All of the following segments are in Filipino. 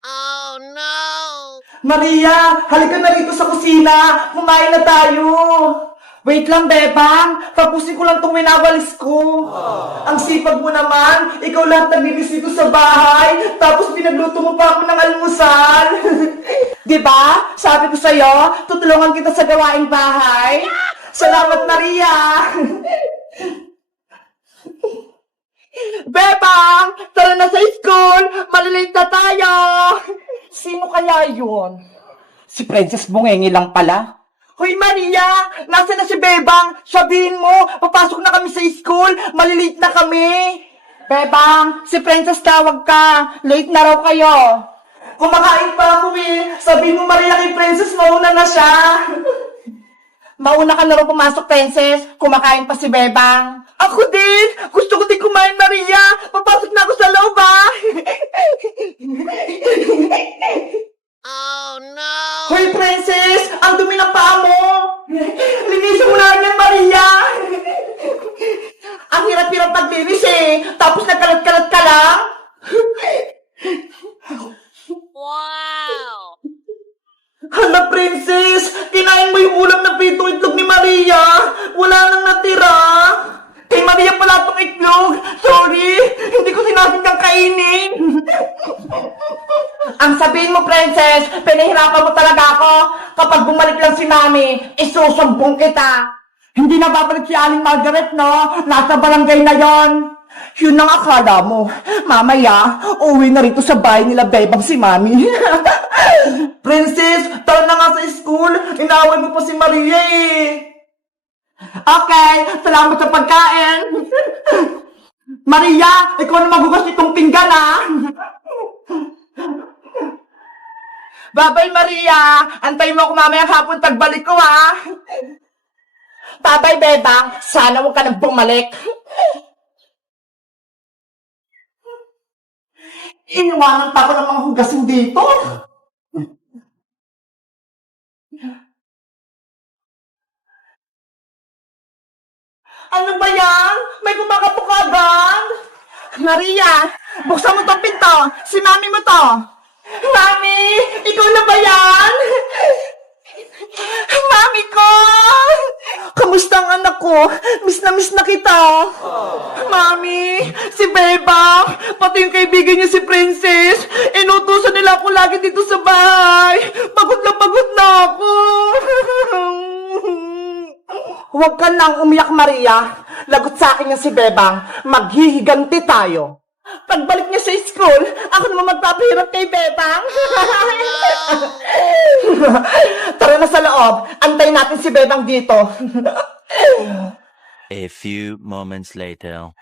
Oh no! Maria, halika na rito sa kusina. Kumain na tayo. Wait lang, Bebang. Tapusin ko lang itong winawalis ko. Ang sipag mo naman. Ikaw lahat naglinis dito sa bahay. Tapos pinagluto mo pa ako ng almusal. Diba? Sabi ko sa'yo, tutulungan kita sa gawaing bahay. Salamat, Maria. Bebang! Tara na sa school! Malilate na tayo! Sino kaya yun? Si Princess Bungengi lang pala. Hoy Maria! Nasaan na si Bebang? Sabihin mo, papasok na kami sa school, malilate na kami. Bebang, si Princess tawag ka. Late na raw kayo. Kumakain pa ako eh. Sabihin mo Maria kay Princess, mauna na siya. Mauna ka na raw pumasok, Princess. Kumakain pa si Bebang. Ako din! Gusto ko din kumain, Maria! Papasok na ako sa loob, ah! Oh no! Hoy, Princess! Ang dumi ng paa mo! Linisin mo na yan, Maria! Ang hirap-hirap paglinis eh! Tapos nagkalat-kalat ka lang! Wow! Hala, Princess! Kinain mo yung ulam na pritong itlog ni Maria! Wala nang natira! Kay Maria pala itong itlog! Sorry! Hindi ko sinasadyang kainin! Ang sabihin mo, Princess, pinahirapan mo talaga ako. Kapag bumalik lang si Mami, isusumbong kita. Hindi na babalik si Aling Margaret, no? Nasa barangay na yon. Yun ang akala mo. Mamaya, uwi na rito sa bahay nila Bebang si Mami. Princess, tara na nga sa school. Inaaway mo pa si Maria eh. Okay, salamat sa pagkain. Maria, ikaw na maghugas itong pinggan, ah. Babay, Maria. Antayin mo ako mamaya hapon pagbalik ko, ah. Babay, Bebang. Sana huwag ka nang bumalik. Iniwanan pa ako ng mga hugasin dito. Ano ba yan? May kumakatok agad? Maria, buksan mo tong pinto. Si Mami mo to. Mami, ikaw na ba yan? Mami ko! Kamusta ang anak ko? Miss na kita. Mami, si Beba, pati yung kaibigan niya si Princess, inutusan nila ako lagi dito sa bahay. Pagod na ako. Huwag ka nang umiyak, Maria. Lagot sa akin yung si Bebang. Maghihiganti tayo. Pagbalik niya sa school, ako naman magpapahirap kay Bebang. Tara na sa loob. Antayin natin si Bebang dito. A few moments later.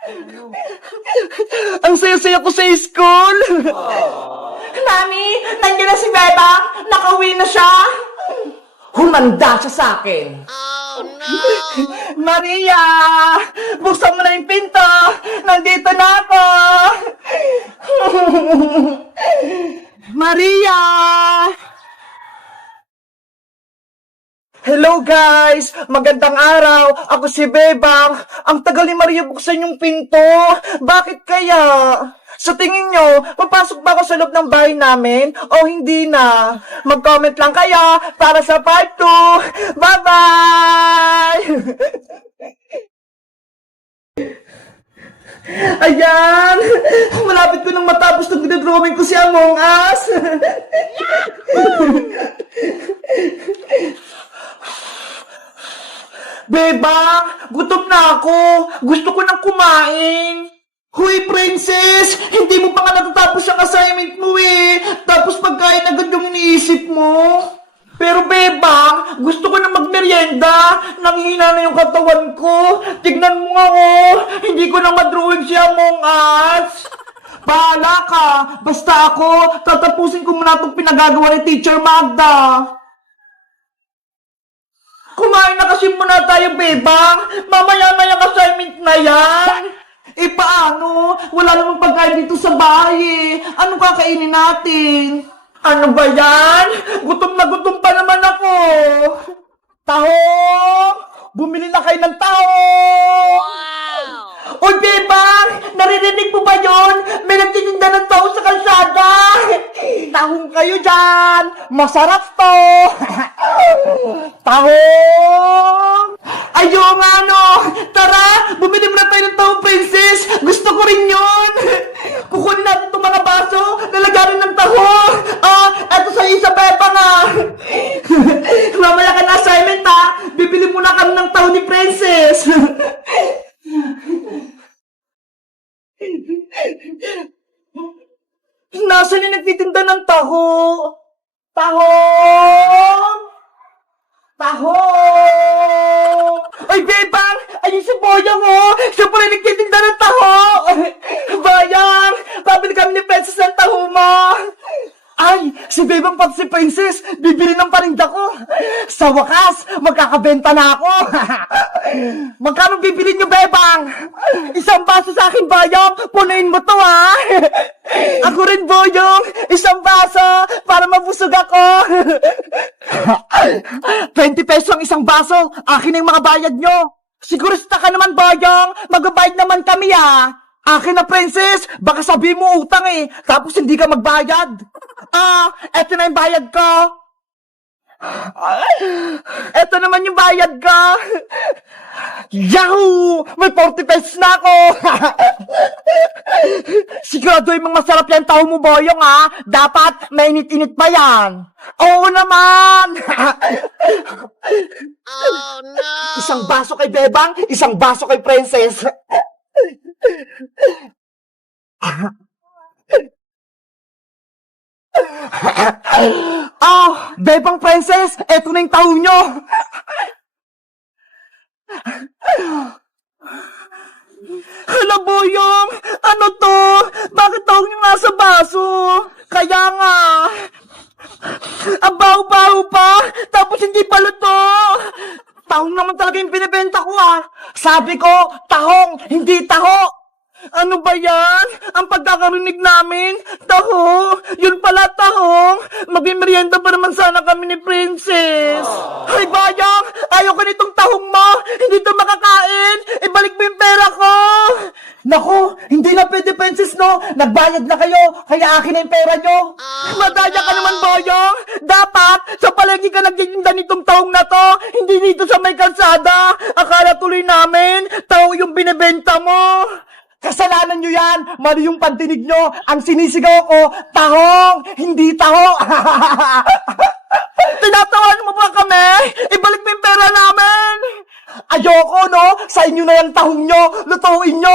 Ang saya-saya ko sa school. Mami, nandiyan na si Bebang. Nakauwi na siya. Humanda siya sa akin. Oh no! Maria! Buksan mo na yung pinto! Nandito na ako! Maria! Hello guys! Magandang araw! Ako si Bebang! Ang tagal ni Maria buksan yung pinto! Bakit kaya? Sa tingin nyo, papasok ba ako sa loob ng bahay namin o hindi na? Mag-comment lang kayo para sa part 2! Bye-bye! Ayan! Malapit ko nang matapos nung dinadrawing ko si Among Us! Bebang, gutom na ako! Gusto ko nang kumain! Huy, Princess! Hindi mo pa nga natatapos ang assignment mo eh! Tapos pagkain agad yung iniisip mo! Pero Bebang, gusto ko na magmerienda! Nanghina na yung katawan ko! Tignan mo nga oh! Hindi ko na madrawing si Among Us! Bahala ka! Basta ako, tatapusin ko muna itong pinagagawa ni Teacher Magda! Kumain na kasi muna tayo, Bebang! Mamaya na yung assignment na yan! Eh paano? Wala namang pagkain dito sa bahay eh. Anong kakainin natin? Ano ba yan? Gutom na gutom pa naman ako. Tahong! Bumili na kayo ng tahong! Wow! Oy, Bebang! Naririnig mo ba yun? May nagtitinda ng tahong sa kalsada! tahong kayo dyan! Masarap to! Tahong! Ayun nga no! Tara! Bumili muna tayo ng tahong, Princess! Gusto ko rin yun! Kukunin natin itong mga baso, lalagarin ng tahong! Eto sa isa, Pepa nga! Mamaya ka na assignment ha! Bibili muna kami ng tahong ni Princess! Nasaan yung nagtitinda ng taho? Tahong! Tahong! Ay, Bebang! Ayun si Boyong, oh! Siya pala nagtitinda ng taho! Bayang! Pabili kami ni Princess ng taho mo! Ay! Si Bebang pati si Princess! Bibili ng parinda ko! Sa wakas! Magkakabenta na ako! Magkano bibili niyo, Bebang? Isang baso sa akin, Bayang! Punuin mo to, ha! Ako rin, Boyong! Isang baso! Para mabusog ako! 20 pesos ang isang baso! Akin ang mga bayad nyo! Sigurista ka naman, Boyong! Magbabayad naman kami, ha! Akin na, Princess! Baka sabihin mo utang eh! Tapos hindi ka magbayad! Eto na yung bayad ko! Eto naman yung bayad ko! Yahoo! May 40 pesos na ako! Siguraduhin mong masarap yan taho mo, Boyong, ha? Dapat mainit-init pa yan! Oo naman! Oh no! Isang baso kay Bebang, isang baso kay Princess! Bebang, Princess, eto na yung taho nyo. Hala, Boyong, ano to? Bakit taho nyo nasa baso? Kaya nga, ang baho-baho pa, tapos hindi pa luto. Tahong naman talaga yung binibenta ko, ah. Sabi ko, tahong, hindi taho. Ano ba yan? Ang pagkakarinig namin? Taho? Yun pala, tahong? Magmimerienda pa naman sana kami ni Princess. Ay, Bayang! Ayaw ko nitong tahong mo! Hindi to makakain! Ibalik mo yung pera ko! Naku! Hindi na pwede, Princess, no? Nagbayad na kayo, kaya akin na yung pera nyo. Madaya ka naman, Boyong! Dapat, sa palengke ka nagtitinda nitong tahong na to! Hindi dito sa may kalsada! Akala tuloy namin, taho yung binibenta mo! Kasalanan nyo yan! Mali yung pantinig nyo! Ang sinisigaw ko, tahong! Hindi taho! Tinatawan mo ba kami? Ibalik mo yung pera namin! Ayoko, no? Sa inyo na yung tahong nyo! Lutuin nyo!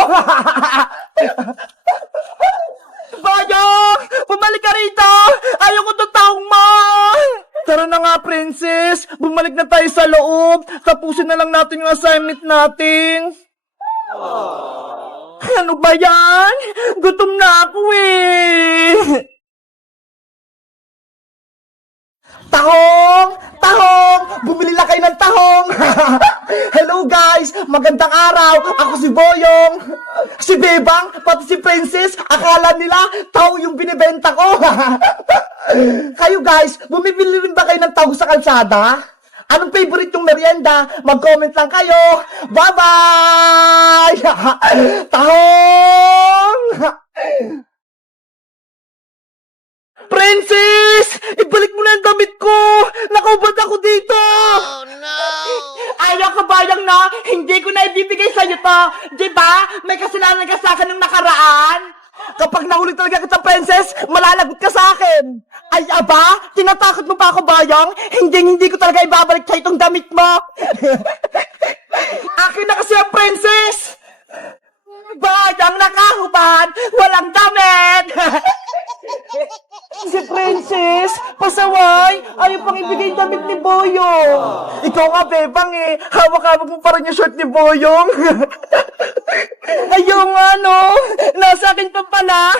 Bayong! Bumalik ka rito! Ayoko itong tahong mo! Tara na nga, Princess! Bumalik na tayo sa loob! Tapusin na lang natin yung assignment natin! Ano ba yan? Gutom na ako eh! Tahong! Tahong! Bumili na kayo ng tahong! Hello guys! Magandang araw! Ako si Boyong! Si Bebang, pati si Princess, akala nila taho yung binibenta ko! Kayo guys, bumibili rin ba kayo ng taho sa kalsada? Anong favorite yung merienda? Mag-comment lang kayo! Bye-bye! Tahong! Princess! Ibalik mo na ang damit ko! Nakaubad ako dito! Oh no! Ayaw ka, Bayang, na hindi ko na ibibigay sa'yo to. Diba? May kasalanan ka sa akin ng nakaraan. Kapag nahuli talaga kita, Princess, malalagot ka sa akin. Ay, aba? Tinatakot mo pa ako, Bayang? Hindi ko talaga ibabalik sa'yo itong damit mo. Akin na kasi ang Princess. Bayang nakahubad, walang damit. Si Princess, pasaway, ayaw pang ibigay damit ni Boyong. Ikaw nga, Bebang eh, hawak-hawak mo pa rin yung shirt ni Boyong. Ayaw nga, no? Nasa akin pa pala.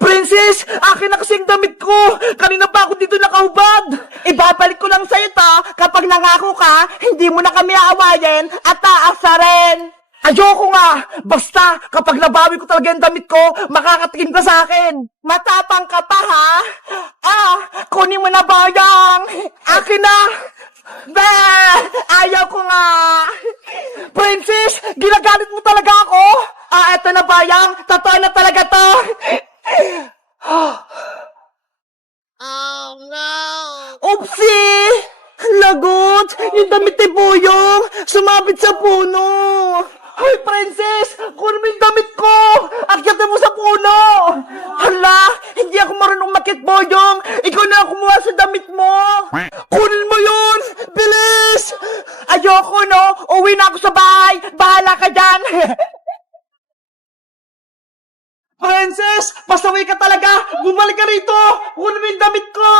Princess, akin na kasi ang damit ko. Kanina pa ako dito nakahubad. Ibabalik ko lang sa'yo to, kapag nangako ka, hindi mo na kami aawayin at taasa rin. Ayoko nga! Basta, kapag nabawi ko talaga yung damit ko, makakatikim ka sa akin! Matapang ka pa, ha? Kunin mo na, Bayang! Akin na! Be! Ayaw ko nga! Princess, ginagalit mo talaga ako? Eto na, Bayang! Totoo na talaga to! yung damit ni Boyong! Sumabit sa puno! Hoy, Princess! Kunin mo yung damit ko! Akyatin mo sa puno! Hala! Hindi ako marunong makit, Boyong! Ikaw na ang kumuha sa damit mo! Kunin mo yun! Bilis! Ayoko, no? Uwi na ako sa bahay! Bahala ka dyan! Princess! Pasaway ka talaga! Bumalik ka rito! Kunin mo yung damit ko!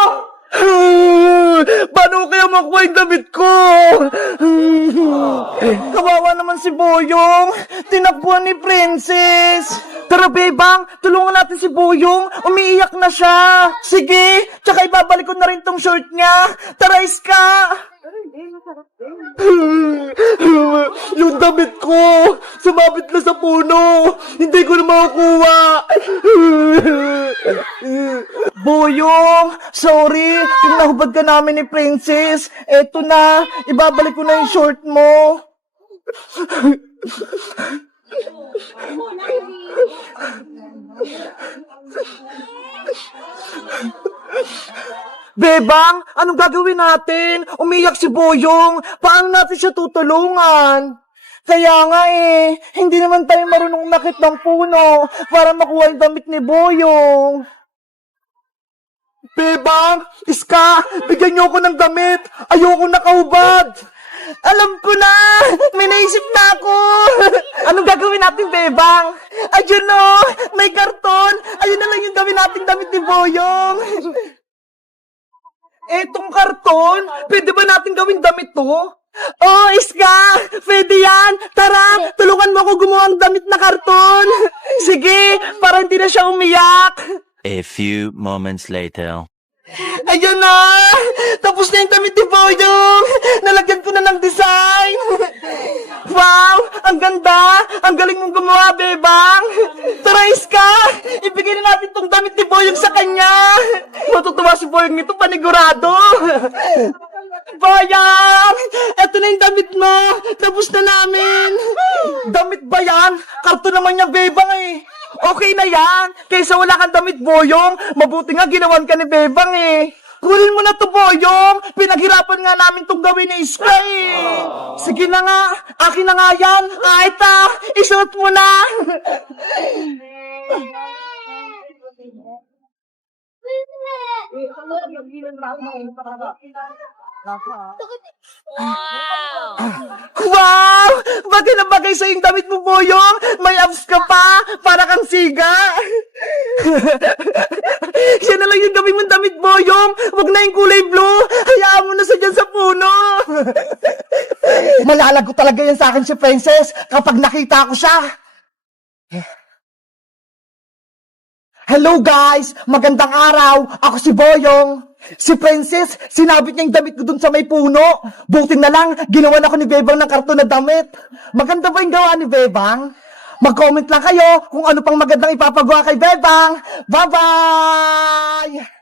Paano kaya makuha yung damit ko? Kawawa naman si Boyong. Tinakbuhan ni Princess. Tara, Bebang, tulungan natin si Boyong. Umiiyak na siya. Sige, tsaka ibabalik ko na rin tong short niya. Tara, Iska. Yung damit ko, sumabit na sa puno. Hindi ko na makukuha. Boyong, sorry. Pinahubad ka namin ni Princess. Eto na, ibabalik ko na yung short mo. Bebang, anong gagawin natin? Umiyak si Boyong. Paano natin siya tutulungan? Kaya nga hindi naman tayo marunong makit ng puno para makuha yung damit ni Boyong. Bebang, Iska, bigyan niyo ako ng damit. Ayoko nakahubad. Alam ko na! May naisip na ako! Anong gagawin natin, Bebang? Ayun o! May karton! Ayun na lang yung gawin natin damit ni Boyong! Etong karton, pwede ba natin gawing damit to? Oh, Iska! Pwede yan! Tara! Tulungan mo ako gumawa ng damit na karton! Sige! Para hindi na siya umiyak! A few moments later. Ayun na! Tapos na yung damit ni Boyong! Nalagyan ko na ng design! Wow! Ang ganda! Ang galing mong gumawa, Bebang! Tara, Iska! Ibigay na natin tong damit ni Boyong sa kanya! Matutuwa si Boyong nito, panigurado! Boyong! Eto na yung damit mo! Tapos na namin! Damit ba yan? Karton naman niya, Bebang eh! Okay na yan! Kaysa wala kang damit, Boyong, mabuti nga ginawan ka ni Bebang eh! Kunin mo na to, Boyong! Pinaghirapan nga namin tong gawin ni Iska eh! Sige na nga! Akin na nga yan! Ito! Isuot mo na! Wow! Wow! Bagay na bagay sa yung damit mo, Boyong! May abs ka pa! Para kang siga! Siya na lang yung gawin mong damit, Boyong! Huwag na yung kulay blue! Hayaan mo na sa dyan sa puno! Malalago talaga yan sa akin si Princess kapag nakita ko siya! Hello guys! Magandang araw! Ako si Boyong! Si Princess, sinabit niya yung damit ko dun sa may puno. Buti na lang, ginawan ako ni Bebang ng karton na damit. Maganda ba yung gawa ni Bebang? Mag-comment lang kayo kung ano pang magandang ipapagawa kay Bebang. Bye-bye!